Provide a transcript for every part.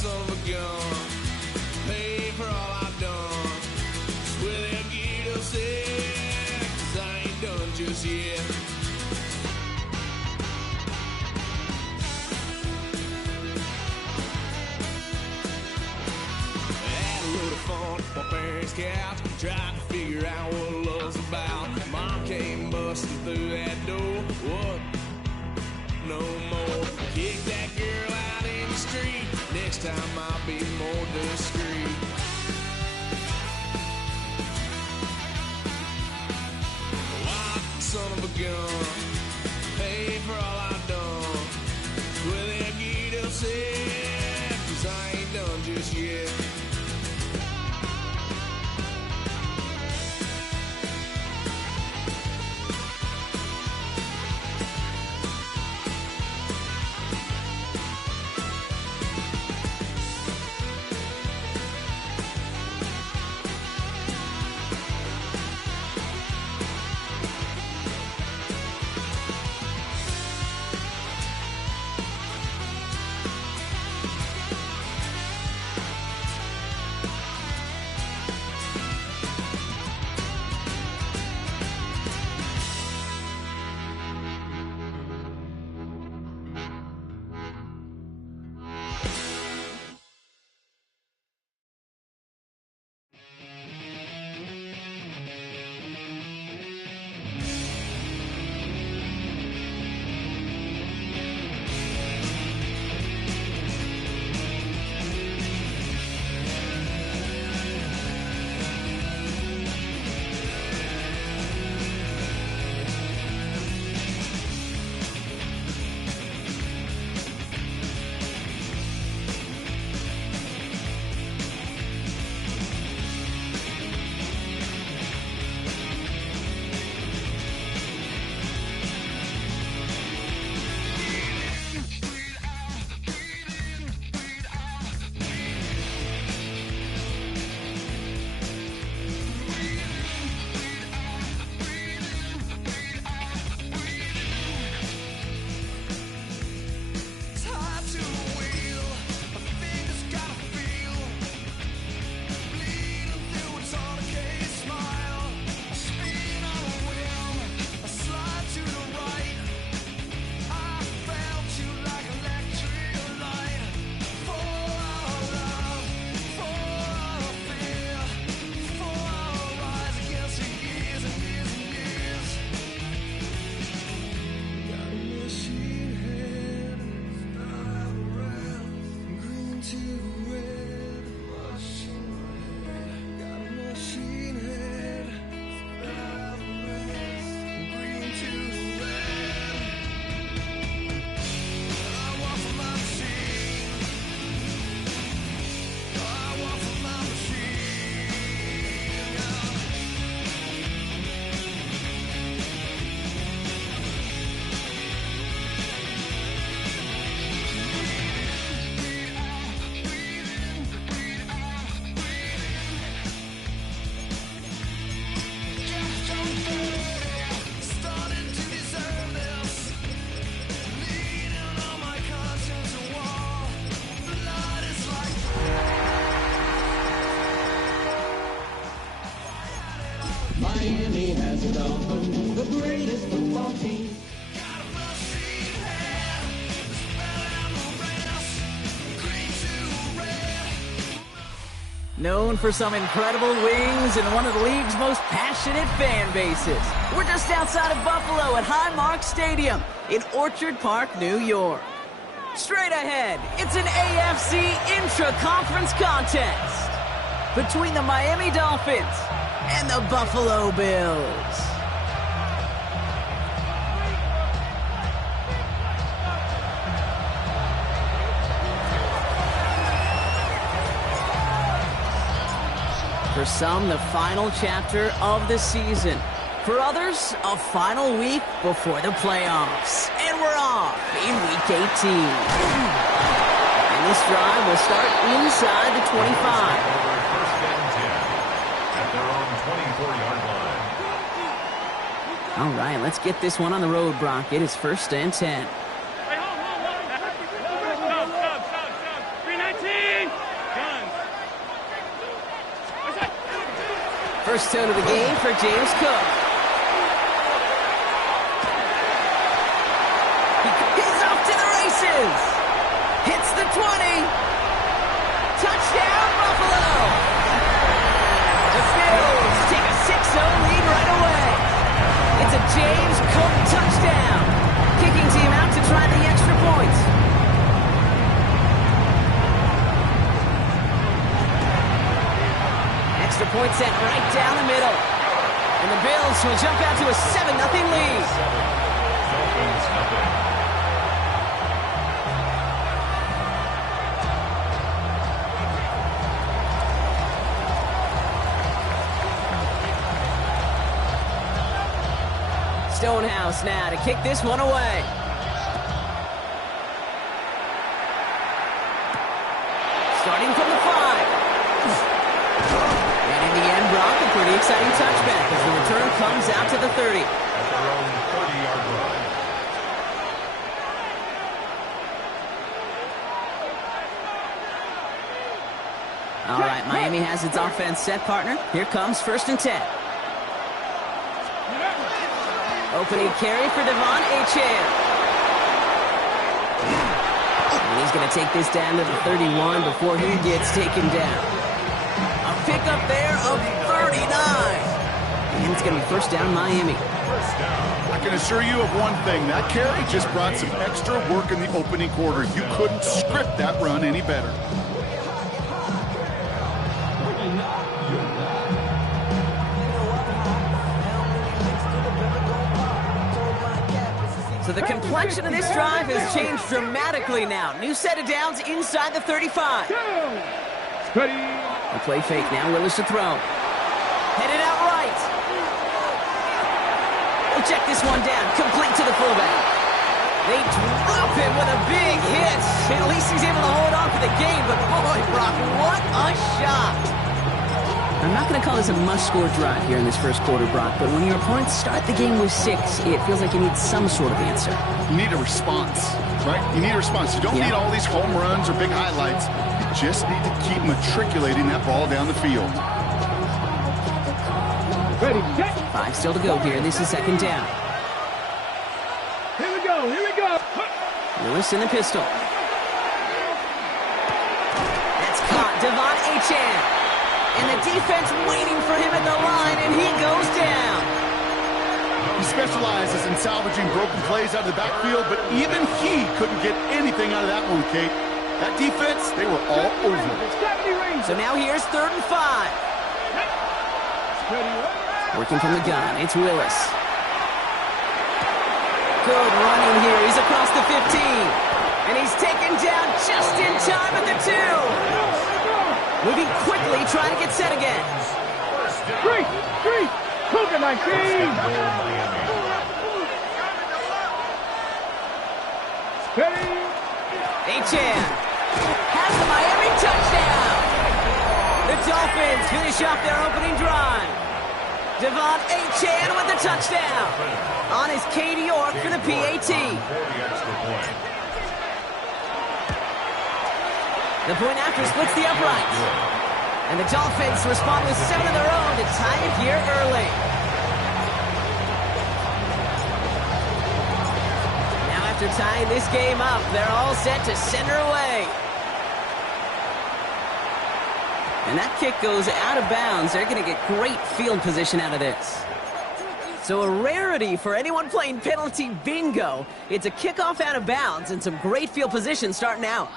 son of a gun. Pay for all I've done. Swear they'll get upset, 'cause I ain't done just yet. Had a load of fun on my parents' couch, trying to figure out what love's about. Mom came busting through that door. What? No more. Kick that girl out in the street. Next time I'll be more discreet. Wild son of a gun. Pay for all I've done. Well, they'll get upset, 'cause I ain't done just yet. Miami has it open, the greatest football team. Known for some incredible wings and one of the league's most passionate fan bases. We're just outside of Buffalo at Highmark Stadium in Orchard Park, New York. Straight ahead, it's an AFC intra-conference contest between the Miami Dolphins and the Buffalo Bills. For some, the final chapter of the season. For others, a final week before the playoffs. And we're off in Week 18. And this drive will start inside the 25. First and 10 at their own 24-yard line. All right, let's get this one on the road, Brock. It is first and 10. Stop. 319. First tone of the game for James Cook. He's off to the races. Hits the 20. Touchdown, Buffalo. The Bills take a 6-0 lead right away. It's a James Cook touchdown. Kicking team out to try the extra points. Extra point sent right down the middle. And the Bills will jump out to a 7-0 lead. Dolphins nothing. Stonehouse now to kick this one away. Starting from the 5. And in the end, Brock, a pretty exciting touchback as the return comes out to the 30. At their own 30-yard line. All right, Miami has its offense set, partner. Here comes 1st and 10. Opening carry for Devon Achane. And he's going to take this down to the 31 before he gets taken down. A pickup there of 39. And it's going to be first down, Miami. I can assure you of one thing. That carry just brought some extra work in the opening quarter. You couldn't script that run any better. So the complexion of this drive has changed dramatically now. New set of downs inside the 35. The play fake now. Willis to throw. Headed out right. We'll check this one down. Complete to the fullback. They drop him with a big hit. At least he's able to hold on for the game. But boy, Brock, what a shot. I'm not going to call this a must-score drive here in this first quarter, Brock, but when your opponents start the game with 6, it feels like you need some sort of answer. You need a response, right? You need a response. You don't need all these home runs or big highlights. You just need to keep matriculating that ball down the field. Ready, set. 5 still to go here. This is 2nd down. Here we go, here we go. Willis in the pistol. That's caught. Devon Achane. And the defense waiting for him at the line, and he goes down. He specializes in salvaging broken plays out of the backfield, but even he couldn't get anything out of that one, Kate. That defense, they were all over it. So now here's 3rd and 5. Working from the gun, it's Willis. Good running here. He's across the 15. And he's taken down just in time at the 2. Moving quickly, trying to get set again. Three, Cougar 19. Ready. Achane has the Miami touchdown. The Dolphins finish off their opening drive. Devon Achane with the touchdown. On is Katie York for the PAT. The point after splits the uprights. And the Dolphins respond with 7 of their own to tie it here early. Now after tying this game up, they're all set to center away. And that kick goes out of bounds. They're going to get great field position out of this. So a rarity for anyone playing penalty bingo. It's a kickoff out of bounds and some great field position starting out.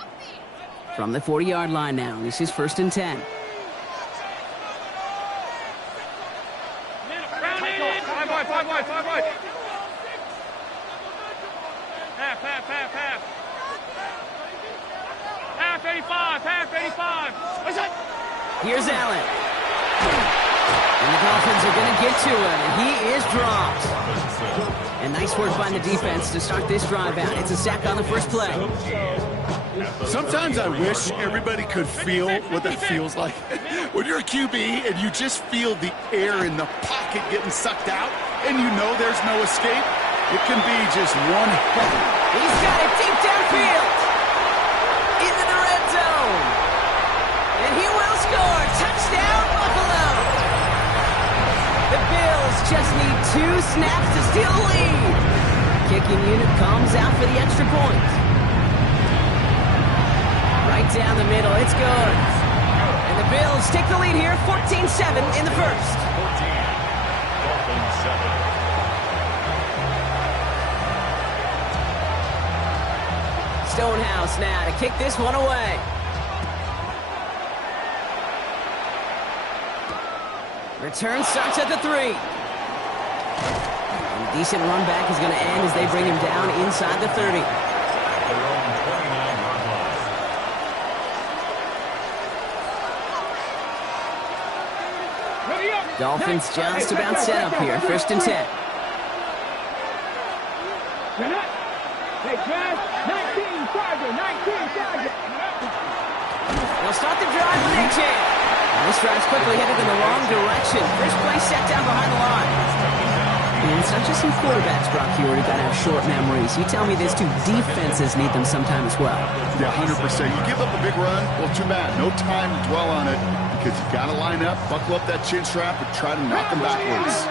From the 40-yard line now, this is 1st and 10. Five wide. Half. Half 85. What's that? Here's Allen. And the Dolphins are going to get to him, and he is dropped. And nice work by the defense to start this drive out. It's a sack on the first play. Sometimes I wish everybody could feel what that feels like. When you're a QB and you just feel the air in the pocket getting sucked out, and you know there's no escape, it can be just one heck. He's got it deep downfield. Into the red zone. And he will score. Touchdown, Buffalo. 2 snaps to steal the lead. Kicking unit comes out for the extra point. Right down the middle, it's good. And the Bills take the lead here, 14-7 in the first. 14, Dolphins 7. Stonehouse now to kick this one away. Return starts at the 3. And a decent run back is going to end as they bring him down inside the 30. At their own 29-yard line. Dolphins just about set up here, 1st and 10. They'll start the drive when they can. This drive's quickly headed in the wrong direction. First play set down behind the line. And it's not just some quarterbacks, Brock, you already got to have short memories. You tell me this too, defenses need them sometime as well. Yeah, 100%. You give up a big run, well, too bad. No time to dwell on it because you got to line up, buckle up that chin strap, and try to knock them backwards.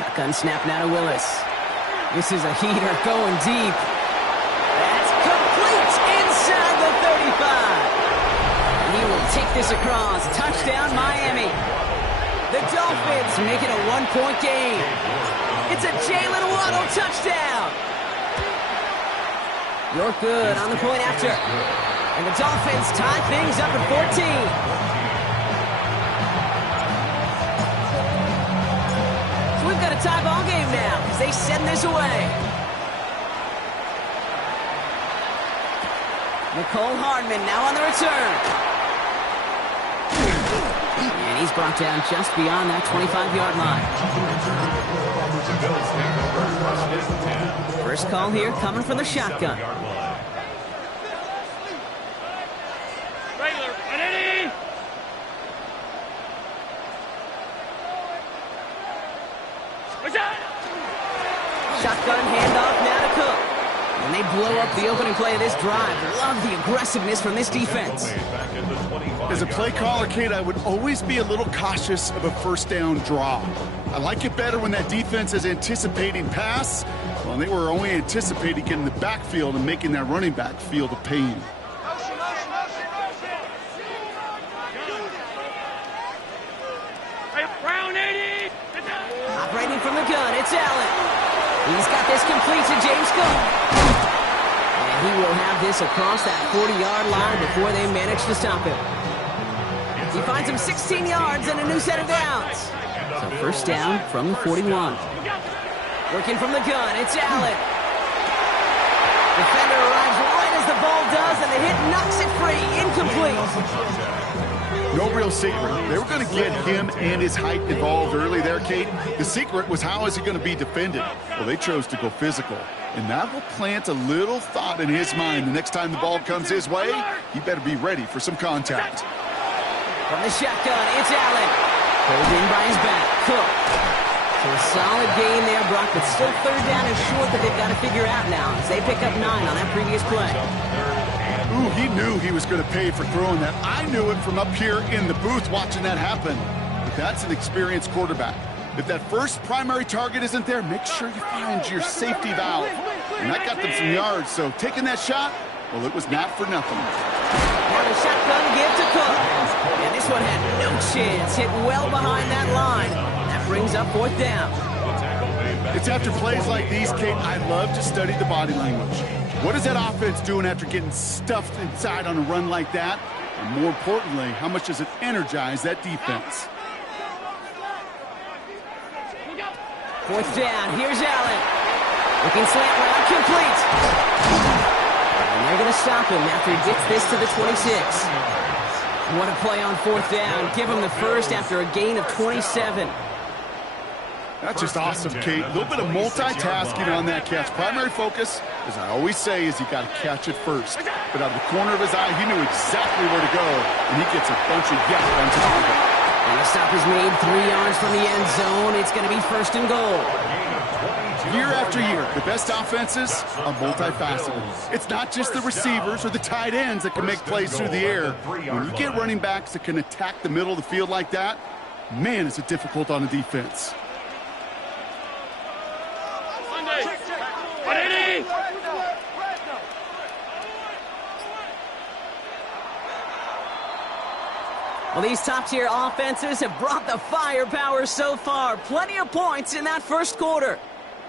Shotgun snap now to Willis. This is a heater going deep. That's complete inside the 35. He will take this across. Touchdown, Miami. The Dolphins make it a 1-point game. It's a Jalen Waddle touchdown. You're good on the point after. And the Dolphins tie things up at 14. So we've got a tie ball game now as they send this away. Nicole Hardman now on the return. And he's brought down just beyond that 25-yard line. First call here coming from the shotgun. Shotgun handoff now to Cook. And they blow up the opening play of this drive. Love the aggressiveness from this defense. As a play caller, Kate, I would always be a little cautious of a first down draw. I like it better when that defense is anticipating pass. Well, they were only anticipating getting the backfield and making that running back feel the pain. Operating from the gun, it's Allen. He's got this complete to James Cook. And he will have this across that 40-yard line before they manage to stop him. He finds him 16 yards and a new set of downs. So first down from the 41. Working from the gun, it's Allen. Defender arrives right as the ball does, and the hit knocks it free. Incomplete. No real secret. They were going to get him and his height involved early there, Kate. The secret was how is he going to be defended? Well, they chose to go physical. And that will plant a little thought in his mind. The next time the ball comes his way, he better be ready for some contact. From the shotgun, it's Allen. Pulled in by his back. Cook. So a solid gain there, Brock, but still third down and short that they've got to figure out now as they pick up 9 on that previous play. Ooh, he knew he was going to pay for throwing that. I knew it from up here in the booth watching that happen. But that's an experienced quarterback. If that first primary target isn't there, make sure you find your safety valve. And that got them some yards, so taking that shot, well, it was not for nothing. Now the shotgun give to Cook. And this one had no chance. Hit well behind that line. That brings up 4th down. It's after plays like these, Kate, I love to study the body language. What is that offense doing after getting stuffed inside on a run like that? And more importantly, how much does it energize that defense? 4th down, here's Allen. Looking slant route, complete. And they're going to stop him after he gets this to the 26. What a play on 4th down. Give him the first after a gain of 27. That's just awesome, Kate. A little bit of multitasking on that catch. Primary focus, as I always say, is you got to catch it first. But out of the corner of his eye, he knew exactly where to go, and he gets a bunch of yes on top of it. And the stop is made 3 yards from the end zone. It's going to be 1st and goal. Year after year, the best offenses are multifaceted. It's not just the receivers or the tight ends that can make plays through the air. When you get running backs that can attack the middle of the field like that, Man, is it difficult on the defense. Well, these top-tier offenses have brought the firepower so far. Plenty of points in that first quarter.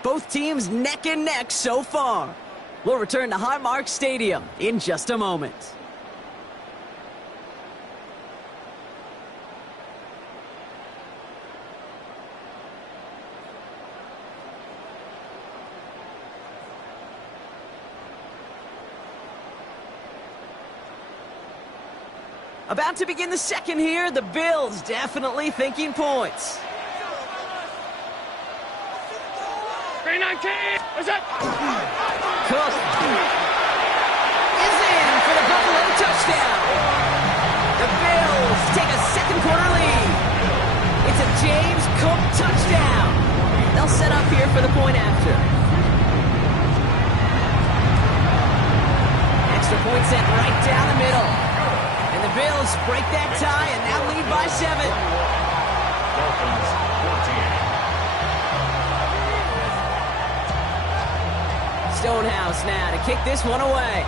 Both teams neck and neck so far. We'll return to Highmark Stadium in just a moment. About to begin the second here. The Bills definitely thinking points. 319! What's up? Cook is in for the Buffalo touchdown. The Bills take a second quarter lead. It's a James Cook touchdown. They'll set up here for the point after. Extra point sent right down the middle. And the Bills break that tie and now lead by 7. Dolphins 14. Stonehouse now to kick this one away.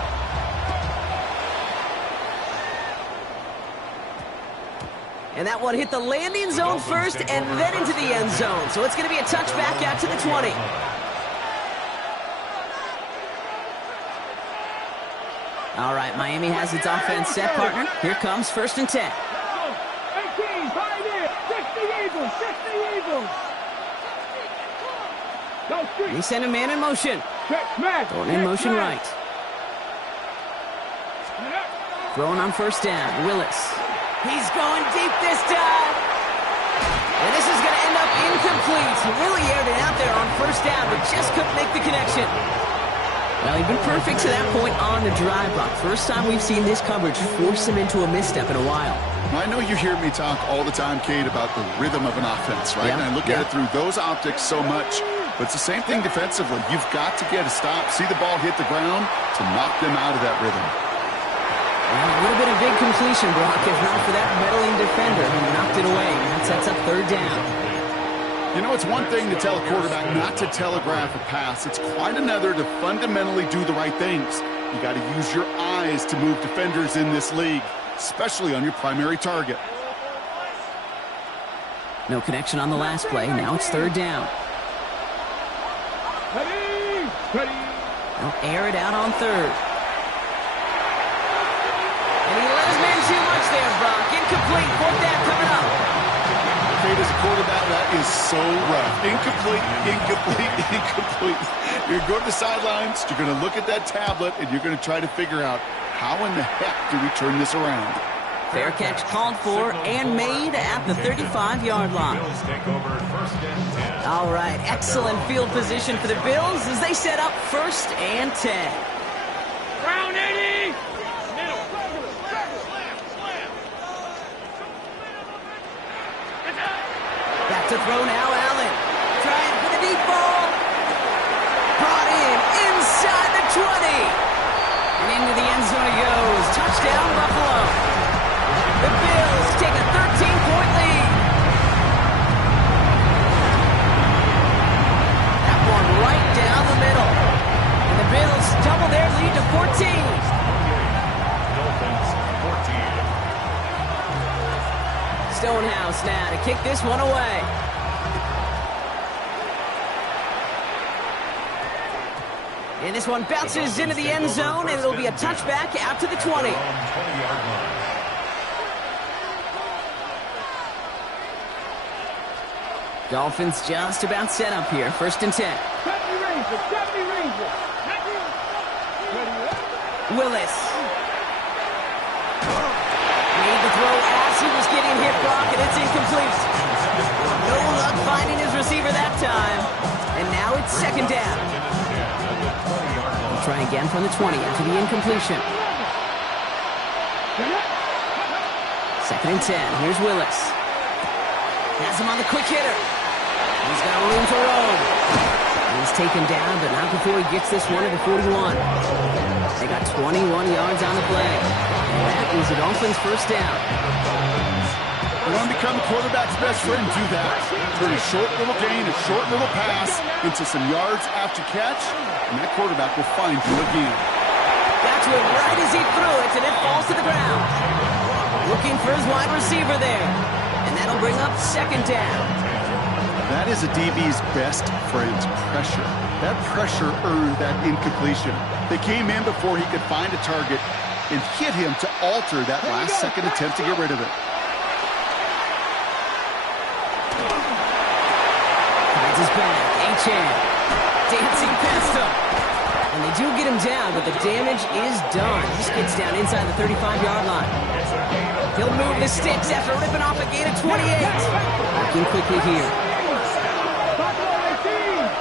And that one hit the landing zone first and then into the end zone. So it's going to be a touchback out to the 20. All right, Miami has its offense set, partner. Here comes 1st and 10. 18, pioneer, 60 Eagles, 60 Eagles. Go street. They send a man in motion. Check, smash. Going in motion right. Throwing on 1st down, Willis. He's going deep this time. And this is going to end up incomplete. He really aired it out there on 1st down, but just couldn't make the connection. Well, he'd been perfect to that point on the drive block. First time we've seen this coverage force him into a misstep in a while. I know you hear me talk all the time, Kate, about the rhythm of an offense, right? Yeah, And I look at it through those optics so much. But it's the same thing defensively. You've got to get a stop, see the ball hit the ground to knock them out of that rhythm. Well, a little bit of big completion, Brock, if not for that meddling defender who knocked it away. That sets up 3rd down. You know, it's one thing to tell a quarterback not to telegraph a pass. It's quite another to fundamentally do the right things. You got to use your eyes to move defenders in this league, especially on your primary target. No connection on the last play. Now it's 3rd down. Ready, ready. They'll air it out on 3rd. And he let his man too much there, Brock. Incomplete. 4th down coming up. Kate, as a quarterback, that is so rough. Incomplete, incomplete, incomplete. You're going to go to the sidelines, you're going to look at that tablet, and you're going to try to figure out how in the heck do we turn this around. Fair catch called for and made at the 35-yard line. Bills take over 1st and 10. All right, excellent field position for the Bills as they set up 1st and 10. Round 80. Back to throw now, Allen. Trying for the deep ball. Brought in inside the 20. And into the end zone it goes. Touchdown, Buffalo. The Bills take a 13-point lead. That one right down the middle. And the Bills double their lead to 14. Dolphins 14. Stonehouse now to kick this one away. And this one bounces into the end zone, and it'll be a touchback out to the 20. 20-yard line. Dolphins just about set up here. 1st and 10. 70 Rangers, 70 Rangers. Willis. Made the throw as he was getting hit, Brock, and it's incomplete. No luck finding his receiver that time. And now it's 2nd down. We'll try again from the 20 after the incompletion. 2nd and 10. Here's Willis. Has him on the quick hitter. He's got room to roam. He's taken down, but not before he gets this one to the 41. They got 21 yards on the play. And that is the Dolphins' 1st down. You want to become a quarterback's best friend, do that. Turn a short little gain, a short little pass into some yards after catch, and that quarterback will find you again. Got to him right as he threw it, and it falls to the ground. Looking for his wide receiver there, and that'll bring up second down. That is a DB's best friend, pressure. That pressure earned that incompletion. They came in before he could find a target and hit him to alter that last-second attempt to get rid of it. Finds his back, Achan, dancing past him. And they do get him down, but the damage is done. He skids down inside the 35-yard line. He'll move the sticks after ripping off a gain of 28. Looking quickly here.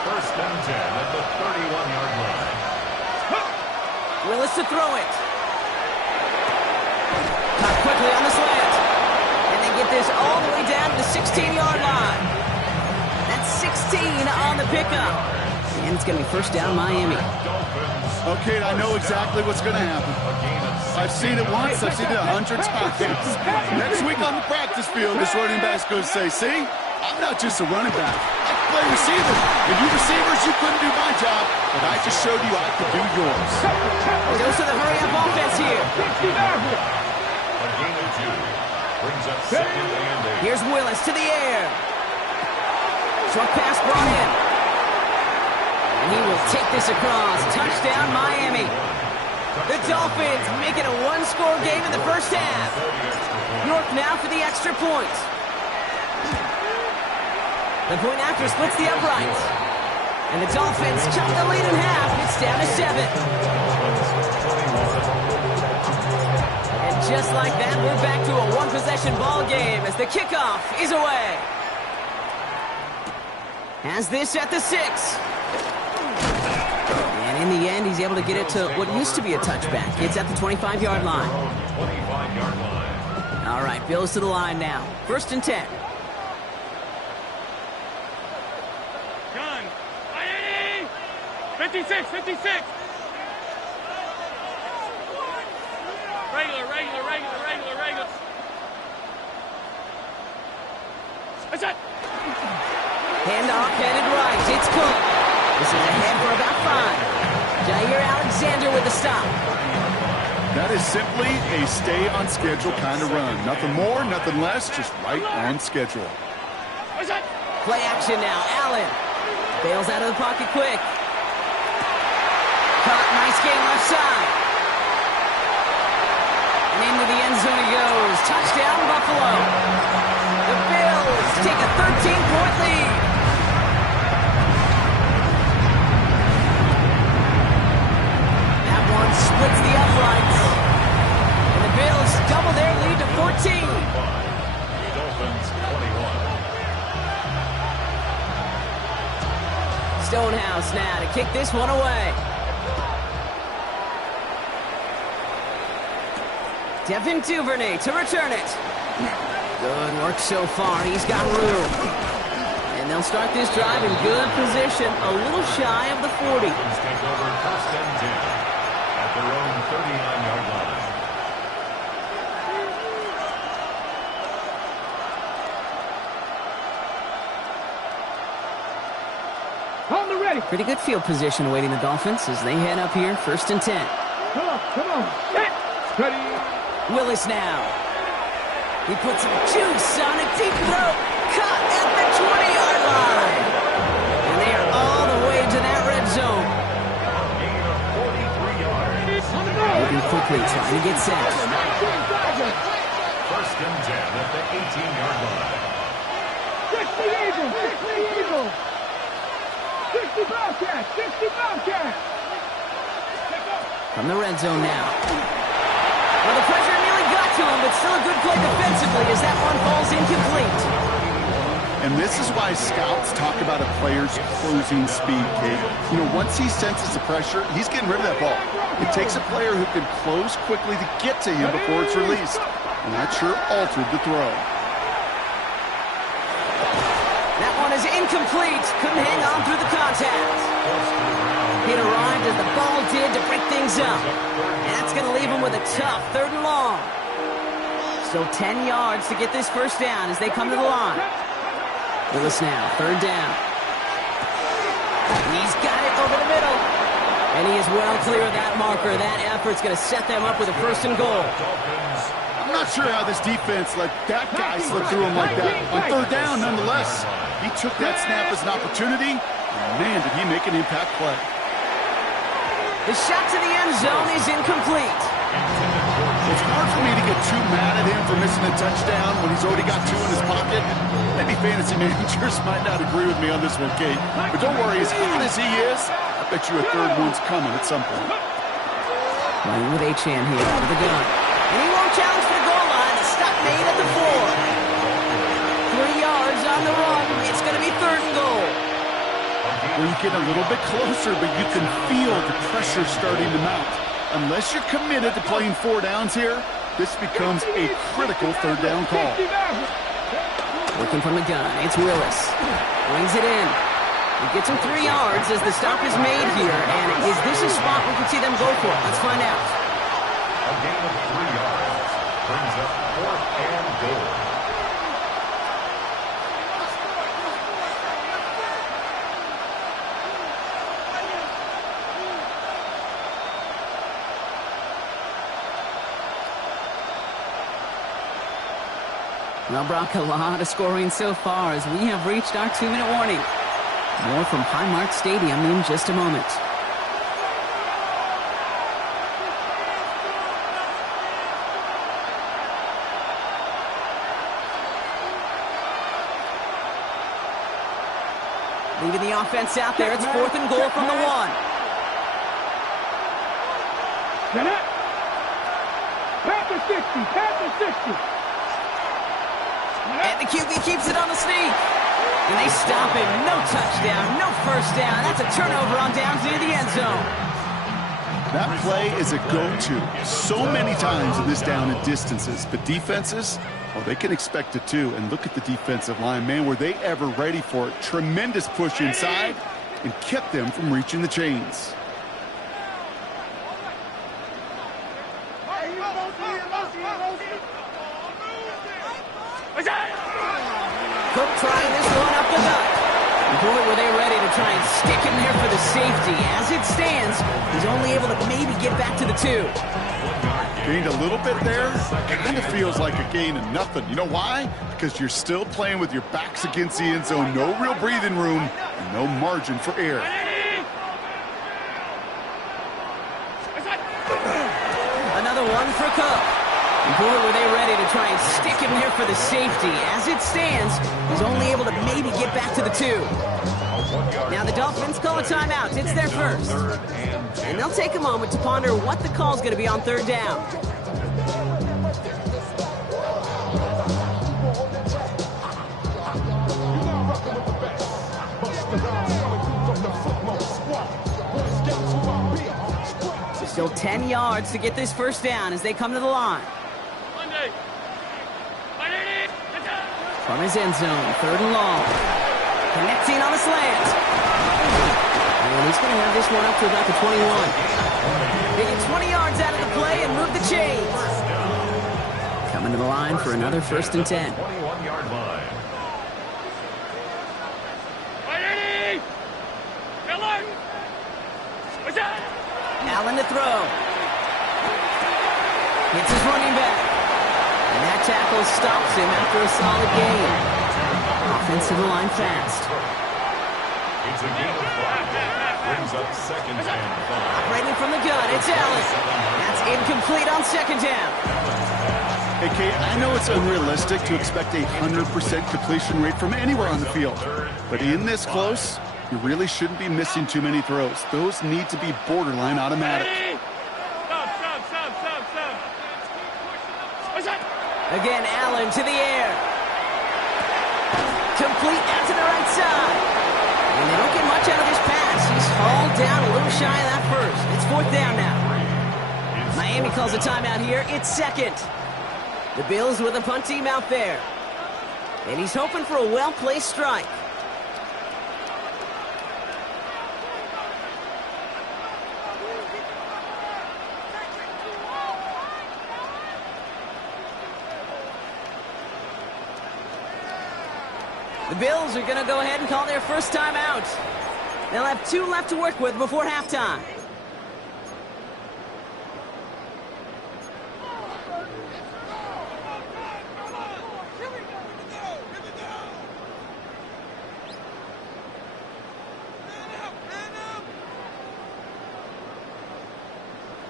First and 10 at the 31-yard line. Willis to throw it. Caught quickly on the slant. And they get this all the way down to the 16-yard line. That's 16 on the pickup. And it's going to be first down Miami. Okay, I know exactly what's going to happen. I've seen it once, I've seen it 100 times. Next week on the practice field, this running back's going to say, see, I'm not just a running back. I can play receiver. And you receivers, you couldn't do my job, but I just showed you I could do yours. Goes to the hurry-up offense here. A gain of 2 brings up second and 8. Here's Willis to the air. Short pass brought in. And he will take this across. Touchdown, Miami. The Dolphins make it a one-score game in the first half. York now for the extra point. The point after splits the uprights. And the Dolphins cut the lead in half. It's down to 7. And just like that, we're back to a one-possession ball game as the kickoff is away. Has this at the 6. And in the end, he's able to get it to what used to be a touchback. It's at the 25-yard line. 25-yard line. All right, Bills to the line now. First and 10. Gun. 56, 56. Regular. That's it. Handoff headed right. It's Cook. This is ahead for about 5. Jair Alexander with the stop. That is simply a stay-on-schedule kind of run. Nothing more, nothing less, just right on schedule. That's it. Play action now. Allen bails out of the pocket quick. Caught, nice game left side. And into the end zone he goes. Touchdown, Buffalo. The Bills take a 13-point lead. That one splits the uprights. And the Bills double their lead to 14. Dolphins 21. Stonehouse now to kick this one away. Devin Duvernay to return it. Good work so far. He's got room. And they'll start this drive in good position, a little shy of the 40. Dolphins take over first and 10 at their own 39-yard line. On the ready. Pretty good field position awaiting the Dolphins as they head up here, first and 10. Come on. Set. Ready. Willis now. He puts some juice on a deep throw. Cut at the 20-yard line. And they are all the way to that red zone. Gain of 43 yards. Looking quickly, trying to get set. First and 10 at the 18-yard line. 60 Eagle. 60 Bobcat. From the red zone now. Well, the pressure nearly got to him, but still a good play defensively as that one falls incomplete. And this is why scouts talk about a player's closing speed, Kate. You know, once he senses the pressure, he's getting rid of that ball. It takes a player who can close quickly to get to him before it's released. And that sure altered the throw. That one is incomplete. Couldn't hang on through the contact. It arrived as the ball did to break things up. And that's going to leave him with a tough 3rd and long. Still 10 yards to get this first down as they come to the line. Willis now, third down. He's got it over the middle. And he is well clear of that marker. That effort's going to set them up with a first and goal. I'm not sure how this defense let that guy slip through him like that. On third down, nonetheless, he took that snap as an opportunity. And man, did he make an impact play. The shot to the end zone is incomplete. It's hard for me to get too mad at him for missing a touchdown when he's already got two in his pocket. Maybe fantasy managers might not agree with me on this one, Kate. But don't worry, as hot as he is, I bet you a third one's coming at some point. Playing with Achane here with the gun. And he won't challenge for the goal line. A stop made at the 4. 3 yards on the run. It's going to be third and goal. Well, you get a little bit closer, but you can feel the pressure starting to mount. Unless you're committed to playing 4 downs here, this becomes a critical third down call. Working from the gun, it's Willis. Brings it in. He gets him 3 yards as the stop is made here. And is this a spot we can see them go for? Let's find out. A gain of 3 yards brings up 4th and goal. Well, Brock, a lot of scoring so far as we have reached our 2-minute warning. More from Highmark Stadium in just a moment. Leaving the offense out there. It's 4th and goal from the 1. Pat the 60, pat the 60. And the QB keeps it on the sneak. And they stop him. No touchdown, no first down. That's a turnover on downs near the end zone. That play is a go-to so many times in this down and distances. But defenses, well, they can expect it too. And look at the defensive line. Man, were they ever ready for it? Tremendous push inside and kept them from reaching the chains. Cook trying this one up the gut. Boy, were they ready to try and stick him there for the safety. As it stands, he's only able to maybe get back to the 2. Gained a little bit there. Kind of feels like a gain of nothing. You know why? Because you're still playing with your backs against the end zone. No real breathing room and no margin for error. Another one for Cook. Boy, were they ready to try and stick him there for the safety. As it stands, he's only able to maybe get back to the 2. Now the Dolphins call a timeout. It's their first. And they'll take a moment to ponder what the call's going to be on third down. Still 10 yards to get this first down as they come to the line. From his end zone, 3rd and long. Connecting on the slant. And he's going to have this one up to about the 21. They get 20 yards out of the play and move the chains. Coming to the line for another 1st and 10. 21-yard line. Allen to throw. Hits his running back. And that tackle stops him after a solid gain. Offensive line fast. It's a gain of 5. Brings up 2nd and 5. Operating from the gun, it's Allen. That's incomplete on 2nd down. Hey, Kate, I know it's unrealistic to expect a 100% completion rate from anywhere on the field. But in this close, you really shouldn't be missing too many throws. Those need to be borderline automatic. Again, Allen to the air. Complete out to the right side. And they don't get much out of this pass. He's hauled down a little shy of that first. It's 4th down now. Miami calls a timeout here. It's 2nd. The Bills with a punt team out there. And he's hoping for a well-placed strike. The Bills are going to go ahead and call their first time out. They'll have 2 left to work with before halftime.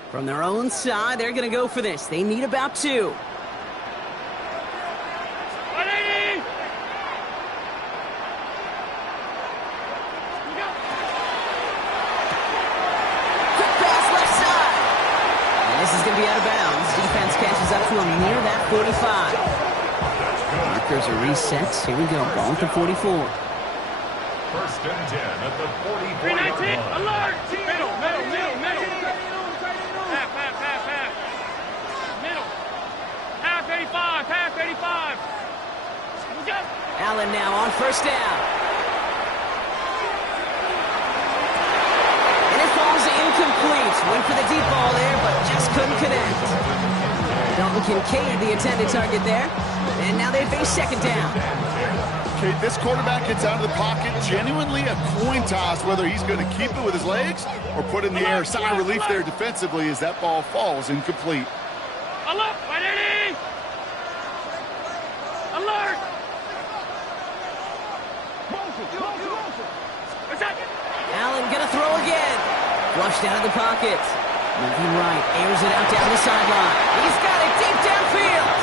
From their own side, they're going to go for this. They need about 2. Going to be out of bounds. Defense catches up to him near that 45. Markers are reset. Here we go. Ball at the 44. First and 10 at the 44-yard line. Alert! Middle. Half. Middle. Half 85. We go. Allen now on first down. And it falls incomplete. Went for the deep ball there, but just couldn't connect. Dalton Kincaid, the intended target there. And now they face second down. Okay, this quarterback gets out of the pocket. Genuinely a coin toss whether he's going to keep it with his legs or put it in the air. Sigh of relief there defensively as that ball falls incomplete. Alert! Ready! Alert! Allen gonna throw again. Flushed out of the pocket. Moving right, airs it out down the sideline. He's got it deep downfield.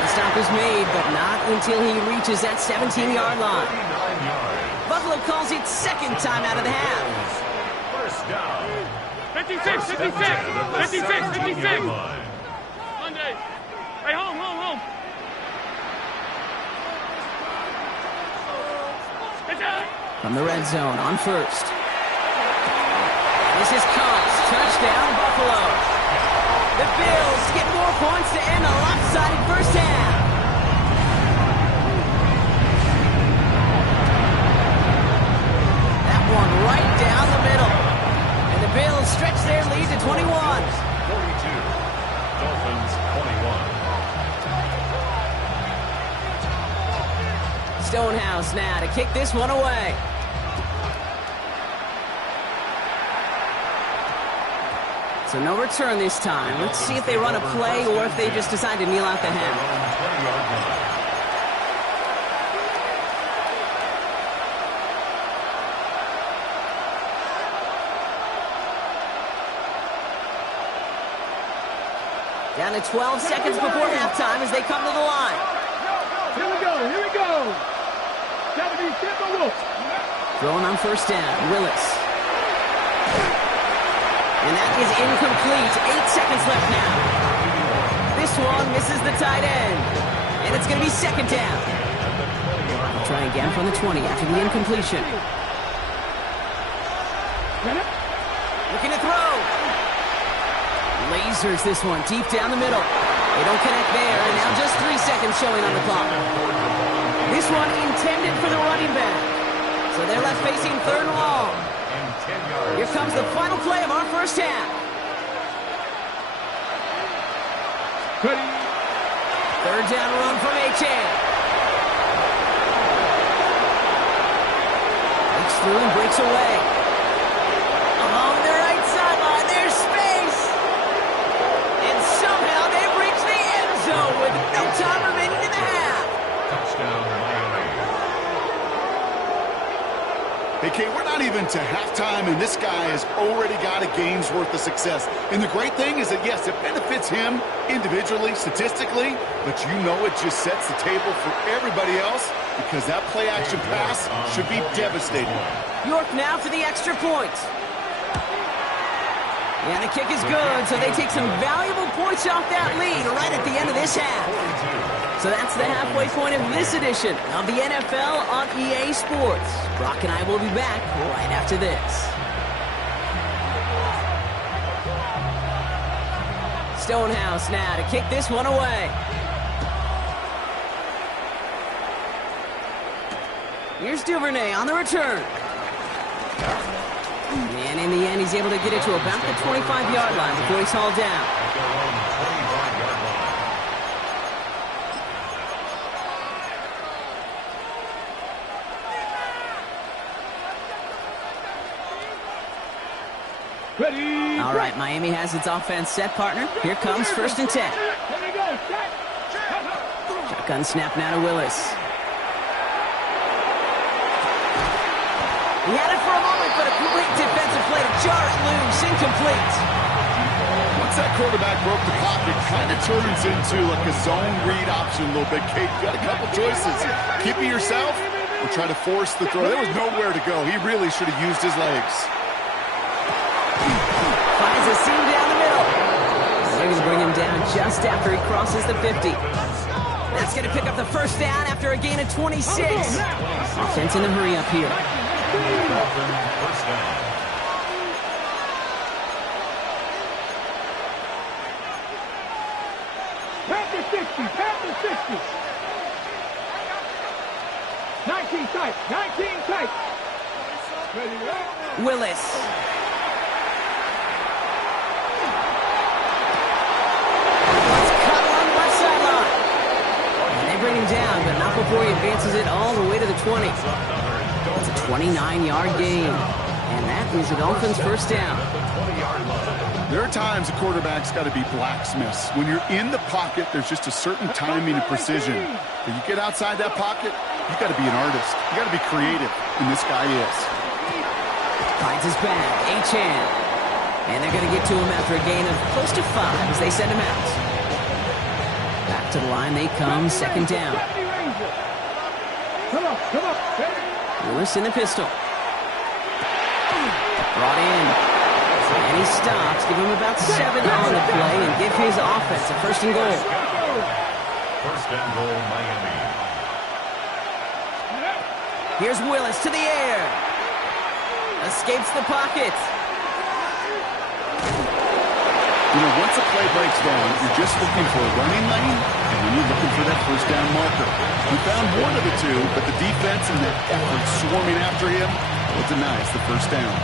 The stop is made, but not until he reaches that 17-yard line. Buffalo calls it second time out of the half. First down. 56. Monday. Hey, home. From the red zone on first. This is Cox. Touchdown, Buffalo. The Bills get more points to end a lopsided first half. That one right down the middle. And the Bills stretch their lead to 21. 42. Dolphins 21. Stonehouse now to kick this one away. So no return this time. Let's see if they run a play or if they just decide to kneel out the half. Down to 12 seconds before halftime as they come to the line. Here we go. Gotta be simple. Throwing on first down, Willis. And that is incomplete. 8 seconds left now. This one misses the tight end. And it's going to be second down. We'll try again from the 20 after the incompletion. Looking to throw. Lasers this one deep down the middle. They don't connect there. And now just 3 seconds showing on the clock. This one intended for the running back. So they're left facing third and long. Here comes the final play of our first half. Third down run from Achane. Breaks through and breaks away. Along the right sideline, there's space. And somehow they've reached the end zone with no time remaining in the half. Touchdown, Miami. Hey, Kate, we're not even to halftime, and this guy has already got a game's worth of success. And the great thing is that, yes, it benefits him individually, statistically, but you know it just sets the table for everybody else because that play-action pass should be devastating. York now for the extra point. And the kick is good, so they take some valuable points off that lead right at the end of this half. So that's the halfway point of this edition of the NFL on EA Sports. Brock and I will be back right after this. Stonehouse now to kick this one away. Here's Duvernay on the return. And in the end, he's able to get it to about the 25-yard line before he's hauled down. Ready. All right, Miami has its offense set, partner. Here comes 1st and 10. Here we go. Set. Shotgun snap now to Willis. He had it for a moment, but a quick defensive play to jar it loose. Incomplete. Once that quarterback broke the pocket, it kind of turns into like a zone read option a little bit. Kate, you got a couple choices. Keep it yourself or try to force the throw. There was nowhere to go. He really should have used his legs. Finds a seam down the middle. They're going to bring him down just after he crosses the 50. That's going to pick up the 1st down after a gain of 26. Offense in a hurry up here. First down. Panther 60. Panther 60. 19 tight. 19 tight. Ready, go. Willis. Let's cut along the left sideline. And they bring him down, but not before he advances it all the way to the 20. It's a 29-yard gain. And that is a Dolphins' 1st down. There are times a quarterback's got to be blacksmiths. When you're in the pocket, there's just a certain timing and precision. When you get outside that pocket, you got to be an artist. You got to be creative, and this guy is. Finds his back, Achan. And they're going to get to him after a gain of close to 5 as they send him out. Back to the line they come, 2nd down. Come on. Willis in the pistol. Brought in. And he stops. Give him about 7 on the play and give his offense a 1st and goal. 1st and goal, Miami. Here's Willis to the air. Escapes the pocket. You know, once a play breaks down, you're just looking for a running lane, and then you're looking for that 1st down marker. We found one of the two, but the defense and the effort swarming after him will deny us the 1st down.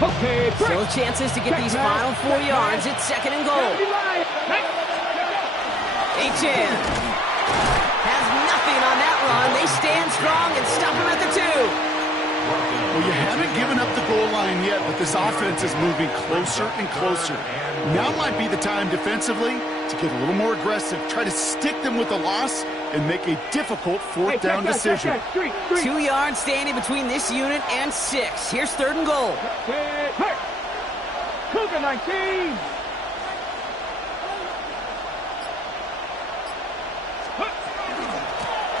Okay, Still chances to get these final 4 yards. It's 2nd and goal. Achan has nothing on that run. They stand strong and stop him at the 2. Well, you haven't given up the goal line yet, but this offense is moving closer and closer. Now might be the time defensively to get a little more aggressive, try to stick them with a loss, and make a difficult 4th down decision. 2 yards standing between this unit and 6. Here's 3rd and goal. Cougar 19.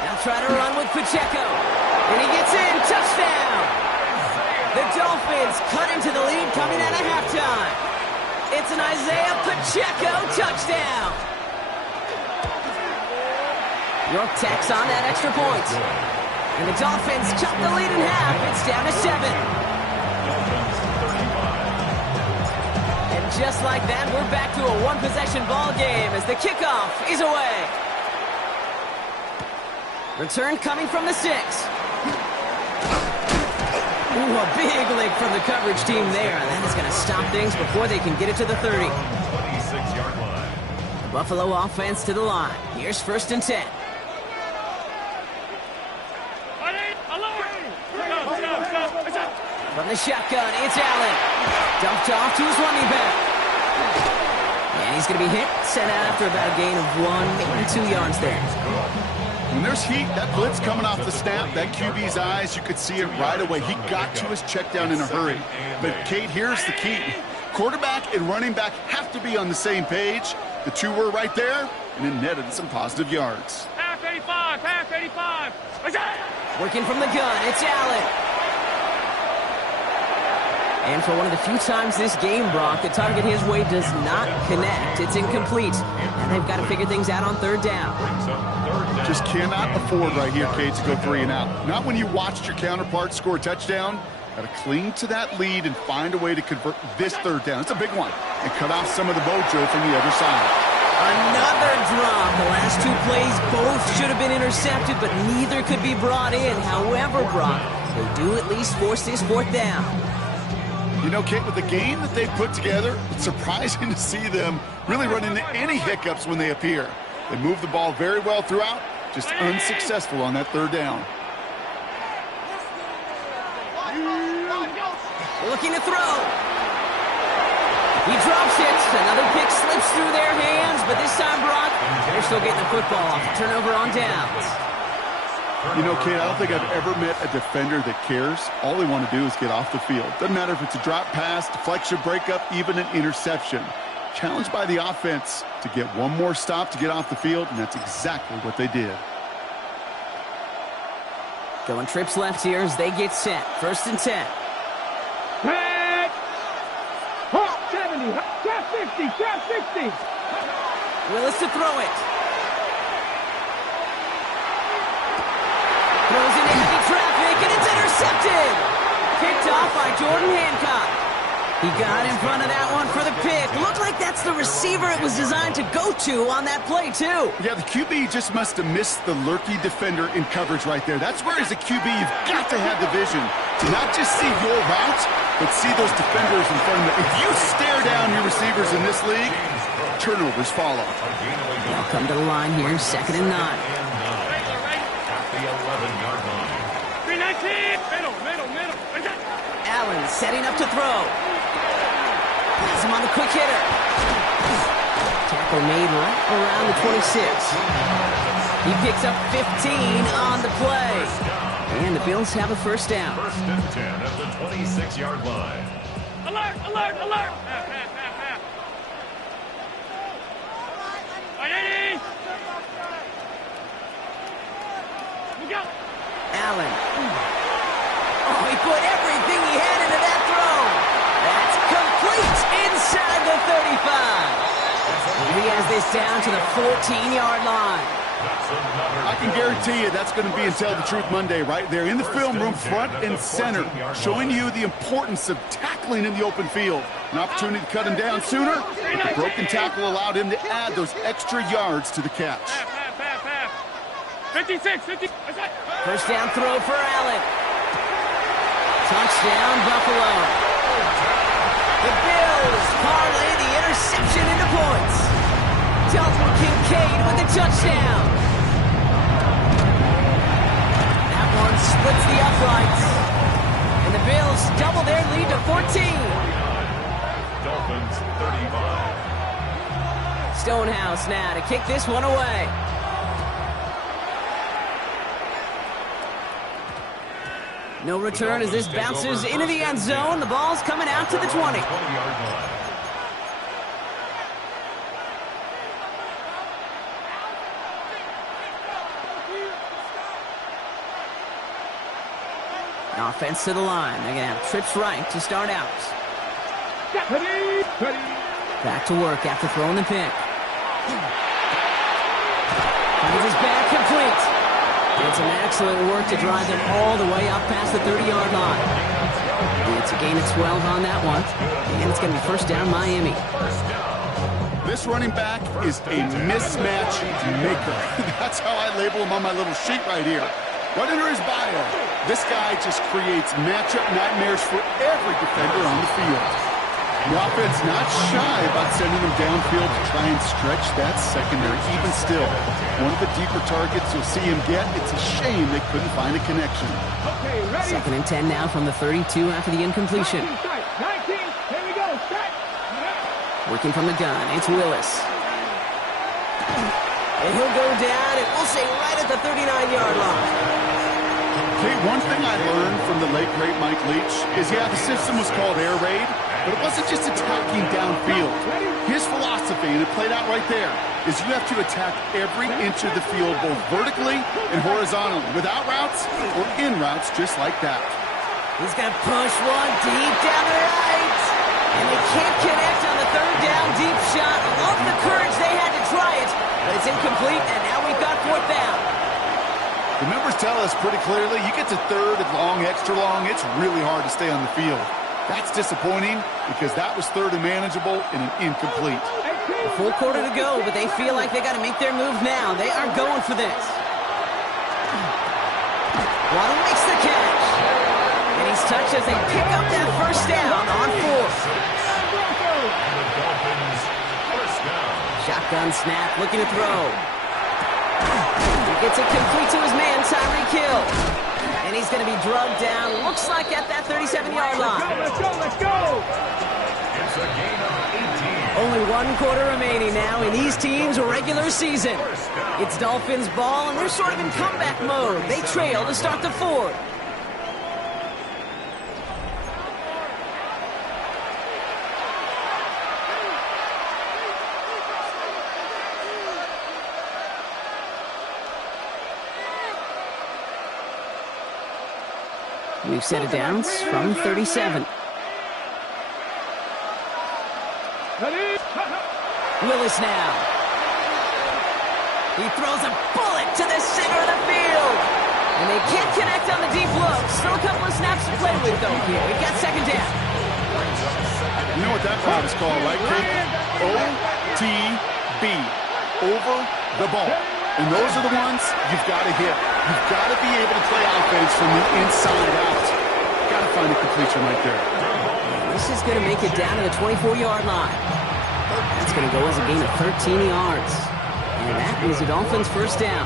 Now try to run with Pacheco. And he gets in. Touchdown. The Dolphins cut into the lead coming out of halftime. It's an Isaiah Pacheco touchdown. York tacks on that extra point. And the Dolphins cut the lead in half. It's down to 7. And just like that, we're back to a 1-possession ball game as the kickoff is away. Return coming from the 6. Ooh, a big lick from the coverage team there. That is going to stop things before they can get it to the 30. 26-yard line. The Buffalo offense to the line. Here's 1st and 10. From the shotgun, it's Allen. Dumped off to his running back. And he's going to be hit, sent out after about a gain of 1, maybe 2 yards there. When there's heat, that blitz coming off the snap, that QB's eyes, you could see it right away. He got to his check down in a hurry. But, Kate, here's the key. Quarterback and running back have to be on the same page. The two were right there, and it netted some positive yards. Half 85, half 85. Working from the gun, it's Allen. And for one of the few times this game, Brock, the target his way does not connect. It's incomplete. And they've got to figure things out on 3rd down. Just cannot afford right here, Kate, to go 3 and out. Not when you watched your counterpart score a touchdown. Got to cling to that lead and find a way to convert this 3rd down. It's a big one. And cut off some of the mojo from the other side. Another drop. The last 2 plays both should have been intercepted, but neither could be brought in. However, Brock, they do at least force this 4th down. You know, Kate, with the game that they've put together, it's surprising to see them really run into any hiccups when they appear. They move the ball very well throughout, just unsuccessful on that third down. Looking to throw. He drops it. Another pick slips through their hands, but this time, Brock, they're still getting the football off. Turnover on downs. You know, Kate, I don't think I've ever met a defender that cares. All they want to do is get off the field. Doesn't matter if it's a drop pass, deflection, breakup, even an interception. Challenged by the offense to get one more stop to get off the field, and that's exactly what they did. Going trips left here as they get set. 1st and 10. Head. Hop 70. Trap 60. Trap 60. Willis to throw it. Throws into heavy traffic, and it's intercepted. Picked off by Jordan Hancock. He got in front of that one for the pick. Looked like that's the receiver it was designed to go to on that play, too. Yeah, the QB just must have missed the lurky defender in coverage right there. That's where, as a QB, you've got to have the vision to not just see your route, but see those defenders in front of you. If you stare down your receivers in this league, turnovers follow. They'll come to the line here, 2nd and 9. At the 11-yard line. 319. Middle. Allen setting up to throw. Has him on the quick hitter. Tackle made right around the 26. He picks up 15 on the play. And the Bills have a 1st down. 1st and 10 at the 26-yard line. Alert. Half. 180. Look out. Allen. Oh, he put everything he had into that throw. That's complete inside the 35. He has this down to the 14-yard line. I can guarantee you that's going to be in Tell the Truth Monday right there in the film room, front and center, showing you the importance of tackling in the open field. An opportunity to cut him down sooner. The broken tackle allowed him to add those extra yards to the catch. Half. 56. 50. 1st down throw for Allen. Touchdown, Buffalo. The Bills parlay the interception into points. Dalton Kincaid with the touchdown. That one splits the uprights. And the Bills double their lead to 14. Dolphins 35. Stonehouse now to kick this one away. No return as this bounces into the end zone. The ball's coming out to the 20. 20-yard line. Offense to the line. They're going to have trips right to start out. Ready. Back to work after throwing the pick. Finds his back complete. It's an excellent work to drive them all the way up past the 30-yard line. It's a gain of 12 on that one. And it's going to be 1st down Miami. This running back is a mismatch maker. That's how I label him on my little sheet right here. Right under his bio, this guy just creates matchup nightmares for every defender on the field. The offense not shy about sending them downfield to try and stretch that secondary. Even still, one of the deeper targets you'll see him get. It's a shame they couldn't find a connection. Okay, ready. 2nd and 10 now from the 32 after the incompletion. 19. Here we go. Strike. Working from the gun, it's Willis. And he'll go down, and we'll say right at the 39-yard line. Okay, one thing I learned from the late, great Mike Leach is, yeah, the system was called air raid, but it wasn't just attacking downfield. His philosophy, and it played out right there, is you have to attack every inch of the field, both vertically and horizontally, without routes or in routes, just like that. He's going to push one deep down the right. And they can't connect on the 3rd down deep shot. Love the courage they had to try it, but it's incomplete, and now we've got 4th down. The numbers tell us pretty clearly, you get to 3rd and long, extra long, it's really hard to stay on the field. That's disappointing because that was 3rd and manageable and an incomplete. A full quarter to go, but they feel like they got to make their move now. They are going for this. Waddle makes the catch. And he's touched as they pick up that 1st down on 4th. Shotgun snap, looking to throw. He Gets it complete to his man, Tyreek Hill. And he's going to be drugged down, looks like at that 37-yard line. Let's go, let's go, let's go! It's a gain of 18. Only 1 quarter remaining now in these teams' regular season. It's Dolphins ball, and they're sort of in comeback mode. They trail to start the fourth. We've set it down from 37. Ready? Willis now. He throws a bullet to the center of the field. And they can't connect on the deep look. Still a couple of snaps to play with, though, here. We got second down. You know what that route is called, right, Kate? OTB. Over the ball. And those are the ones you've got to hit. You've got to be able to play offense from the inside out. Got to find a completion right there. This is going to make it down to the 24-yard line. That's going to go as a gain of 13 yards. And that is the Dolphins' first down.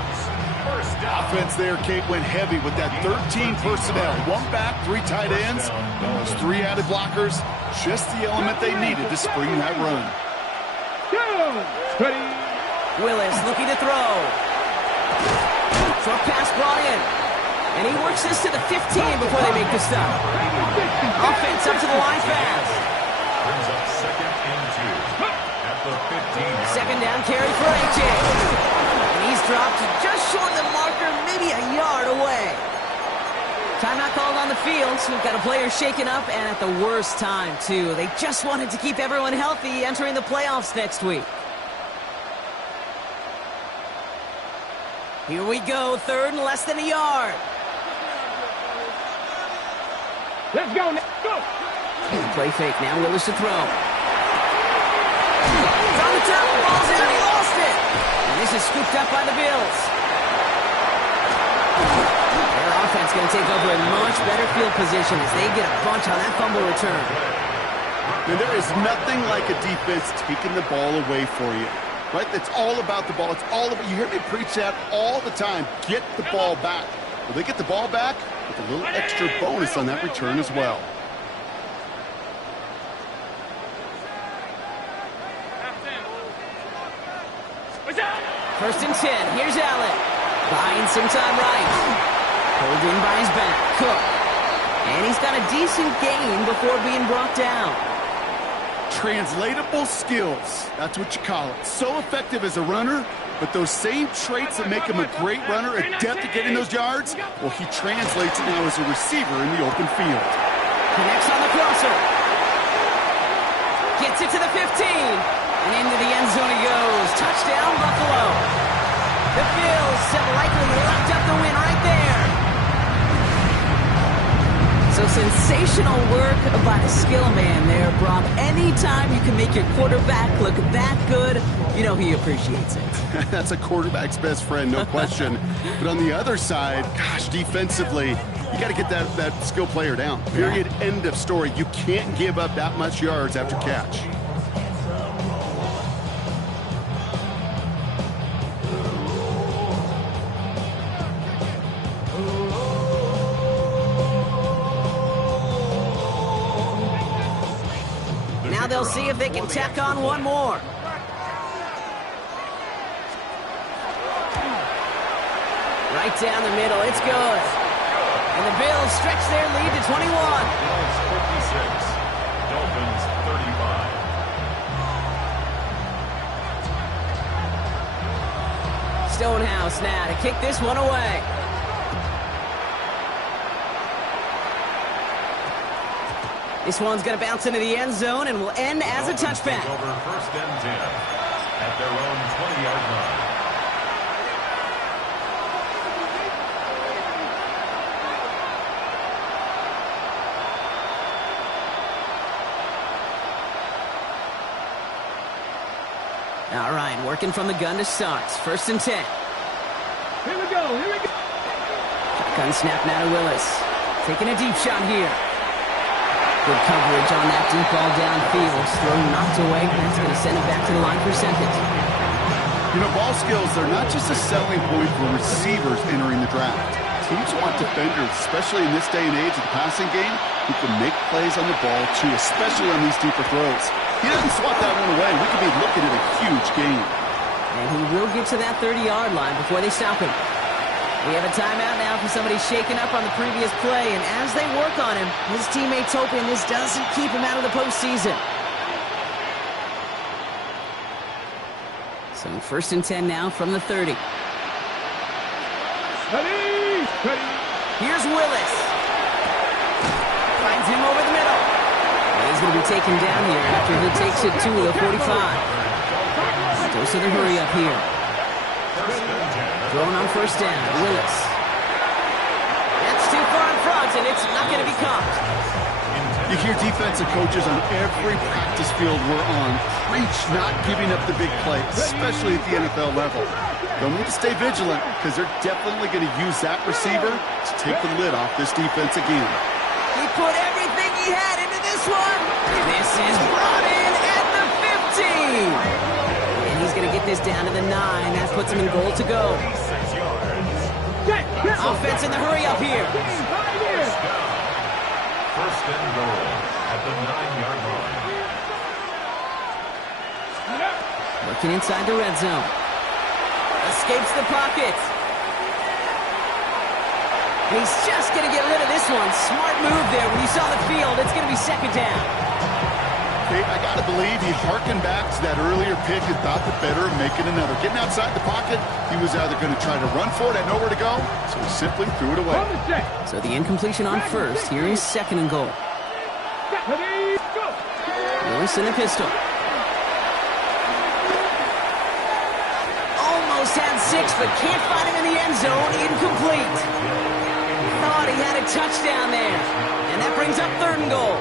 Offense there, Kate, went heavy with that 13 personnel. 1 back, 3 tight ends. Those 3 added blockers. Just the element they needed to spring that run. Go! Ready? Willis looking to throw. Short pass brought in. And he works this to the 15 before they make the stop. Offense up to the line fast. Brings up 2nd and 2 at the 15-yard. Second down carry for AJ. And he's dropped just short of the marker, maybe a yard away. Timeout called on the field, so we've got a player shaken up, and at the worst time, too. They just wanted to keep everyone healthy entering the playoffs next week. Here we go, 3rd and less than a yard. Let's go, go! Play fake now, Willis to throw. It's on the turf, the ball's in, and he lost it. And this is scooped up by the Bills. Their offense going to take over a much better field position as they get a bunch on that fumble return. And there is nothing like a defense taking the ball away for you. Right? It's all about the ball. It's all about, you hear me preach that all the time. Get the ball back. Well, they get the ball back with a little extra bonus on that return as well. First and 10. Here's Allen. Buying some time right. Holding by his back. Cook. And he's got a decent gain before being brought down. Translatable skills. That's what you call it. So effective as a runner, but those same traits that make him a great runner, adept at getting those yards, well, he translates it now as a receiver in the open field. Connects on the crosser. Gets it to the 15. And into the end zone he goes. Touchdown, Buffalo. The Bills have likely locked up the win right there. So sensational work by a skill man there, Brock. Anytime you can make your quarterback look that good, you know he appreciates it. That's a quarterback's best friend, no question. But on the other side, gosh, defensively, you got to get that skill player down. Period. Yeah. End of story. You can't give up that much yards after catch. Now they'll see if they can tack on one more. Right down the middle, it's good. And the Bills stretch their lead to 21. Bills 56, Dolphins 35. Stonehouse now to kick this one away. This one's going to bounce into the end zone and will end as a touchback. Over 1st and 10 at their own 20-yard line. All right, working from the gun to start. 1st and 10. Here we go, here we go. Shotgun snap now to Willis. Taking a deep shot here. Good coverage on that deep ball downfield. Throw knocked away. That's going to send it back to the line for 2nd. You know, ball skills, they're not just a selling point for receivers entering the draft. Teams want defenders, especially in this day and age of the passing game, who can make plays on the ball, too, especially on these deeper throws. He doesn't swat that one away. We could be looking at a huge game. And he will get to that 30-yard line before they stop him. We have a timeout now for somebody shaken up on the previous play, and as they work on him, his teammates hoping this doesn't keep him out of the postseason. So 1st and 10 now from the 30. Here's Willis. Finds him over the middle. And he's going to be taken down here after he takes it to the 45. Goes to the hurry up here. Throwing on 1st down. Willis. That's too far in front, and it's not going to be caught. You hear defensive coaches on every practice field we're on preach not giving up the big play, especially at the NFL level. They'll need to stay vigilant because they're definitely going to use that receiver to take the lid off this defense again. He put everything he had into this one. This is brought in at the 15. And he's going to get this down to the 9. That puts him in goal to go. Offense in the hurry up here. 1st and goal at the 9-yard line. Working inside the red zone. Escapes the pocket. And he's just going to get rid of this one. Smart move there. When you saw the field, it's going to be 2nd down. Kate, I got to believe he harkened back to that earlier pick and thought the better of making another. Getting outside the pocket, he was either going to try to run for it, had nowhere to go, so he simply threw it away. So the incompletion on 1st. Here is 2nd and goal. Willis in the pistol. Almost had 6, but can't find him in the end zone. Incomplete. Thought he had a touchdown there. And that brings up 3rd and goal.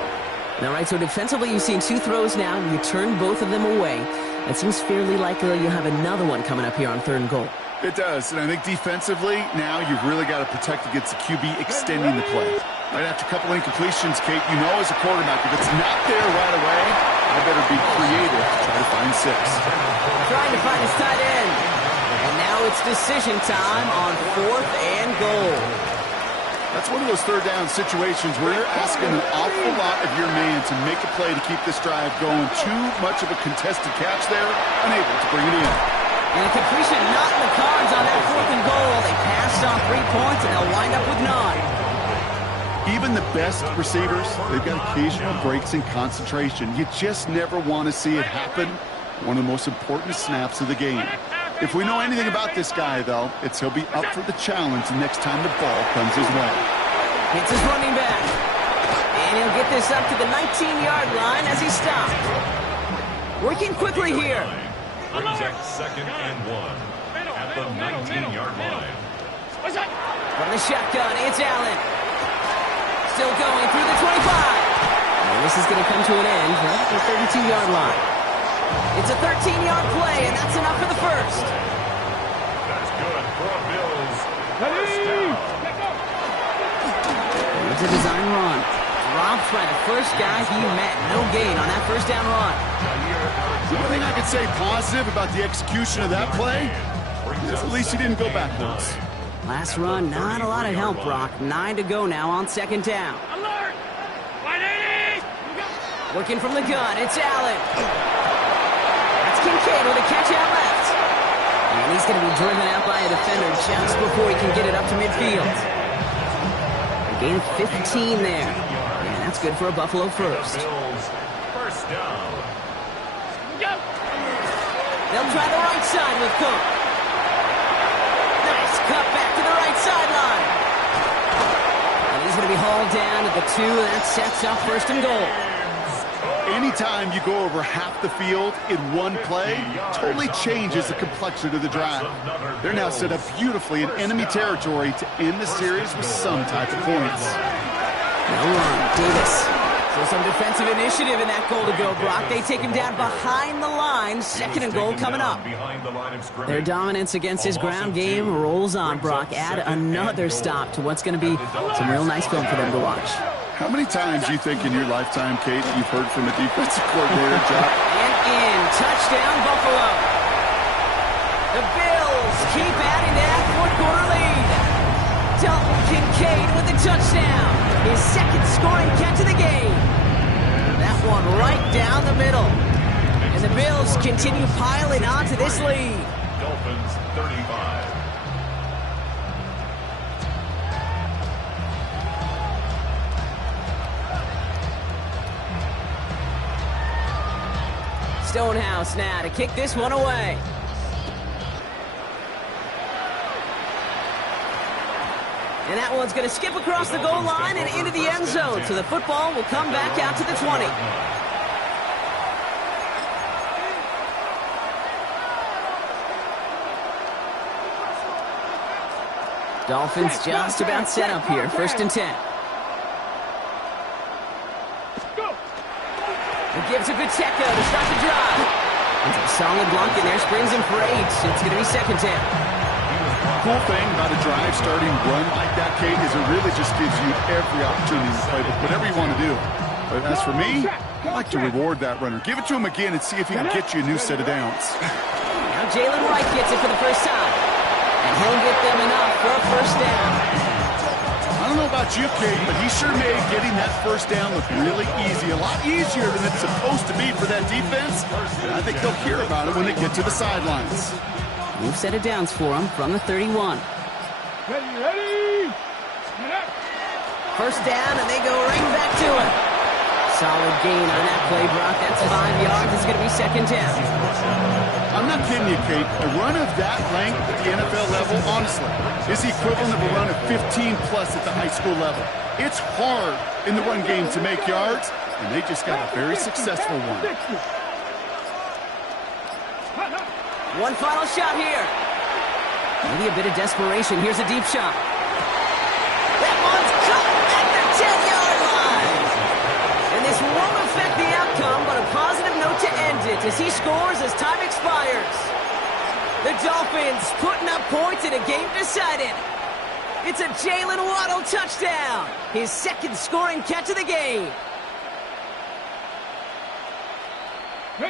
All right, so defensively, you've seen 2 throws now. You turned both of them away. It seems fairly likely you'll have another one coming up here on 3rd and goal. It does, and I think defensively, now you've really got to protect against the QB extending the play. Right after a couple incompletions, Kate, you know as a quarterback, if it's not there right away, I better be creative to try to find 6. Trying to find his tight end. And now it's decision time on 4th and goal. That's one of those 3rd down situations where you're asking an awful lot of your man to make a play to keep this drive going. Too much of a contested catch there, unable to bring it in. And a completion not in the cards on that 4th and goal. They passed on 3 points, and they'll wind up with 9. Even the best receivers, they've got occasional breaks in concentration. You just never want to see it happen. One of the most important snaps of the game. If we know anything about this guy, though, it's he'll be up for the challenge the next time the ball comes his way. It's his running back. And he'll get this up to the 19-yard line as he stopped. Working quickly here. Brings up 2nd and 1 at the 19-yard line. From the shotgun, it's Allen. Still going through the 25. And this is going to come to an end right at the 32-yard line. It's a 13-yard play, and that's enough for the 1st. That's good for Bills. It's a design run. Dropped by the first guy he met. No gain on that 1st down run. The only thing I could say positive about the execution of that play is at least he didn't go backwards. Last run, not a lot of help, Brock. 9 to go now on 2nd down. Alert! 180! Working from the gun, it's Allen. That's Kincaid with a catch out left. And he's going to be driven out by a defender just before he can get it up to midfield. A gain of 15 there. And that's good for a Buffalo 1st. 1st down. They'll try the right side with Cook. Nice cut back to the right sideline. And he's going to be hauled down at the 2, and that sets up 1st and goal. Anytime you go over half the field in one play, totally changes the complexion of the drive. They're now set up beautifully in enemy territory to end the series with some type of points. No run, Davis. So some defensive initiative in that goal to go, Brock. They take him down behind the line. 2nd and goal coming up. Their dominance against his ground game rolls on, Brock. Add another stop to what's going to be some real nice film for them to watch. How many times do you think in your lifetime, Kate, you've heard from a defensive coordinator, Jack? And in. Touchdown, Buffalo. The Bills keep adding to that fourth-quarter lead. Dalton Kincaid with the touchdown. His second scoring catch of the game. That one right down the middle. And the Bills continue piling onto this lead. Dolphins 35. Stonehouse now to kick this one away. And that one's going to skip across the goal line and into the end zone. So the football will come back out to the 20. Dolphins just about set up here. 1st and 10. It gives a good Checo to start the drive. It's a solid block in there. Springs him for 8. It's going to be 2nd down. Cool thing about a drive starting run like that, Kate, is it really just gives you every opportunity to play whatever you want to do. But as for me, I like to reward that runner. Give it to him again and see if he can get you a new set of downs. Now Jalen White gets it for the first time. And he'll get them enough for a 1st down. I don't know about you, Kate, but he sure made getting that 1st down look really easy. A lot easier than it's supposed to be for that defense. And I think they'll hear about it when they get to the sidelines. New set of downs for him from the 31. Ready? 1st down, and they go right back to it. Solid gain on that play, Brock. That's 5 yards. It's going to be 2nd down. I'm not kidding you, Kate. A run of that length at the NFL level, honestly, is the equivalent of a run of 15-plus at the high school level. It's hard in the run game to make yards, and they just got a very successful one. One final shot here. Maybe a bit of desperation. Here's a deep shot. That one's caught at the 10-yard line. And this won't affect the outcome, but a positive note to end it as he scores as time expires. The Dolphins putting up points in a game decided. It's a Jalen Waddle touchdown. His 2nd scoring catch of the game.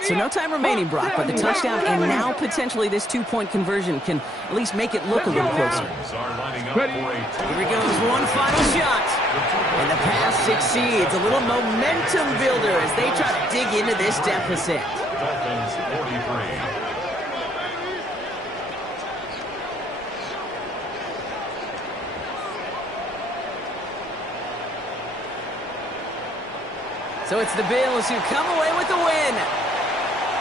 So no time remaining, Brock, but the touchdown and now potentially this 2-point conversion can at least make it look a little closer. Here he goes, one final shot. And the pass succeeds. A little momentum builder as they try to dig into this deficit. Dolphins 43. So it's the Bills who come away with the win.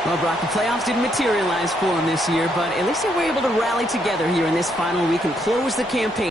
Well, Brock, the playoffs didn't materialize for them this year, but at least they were able to rally together here in this final week and close the campaign.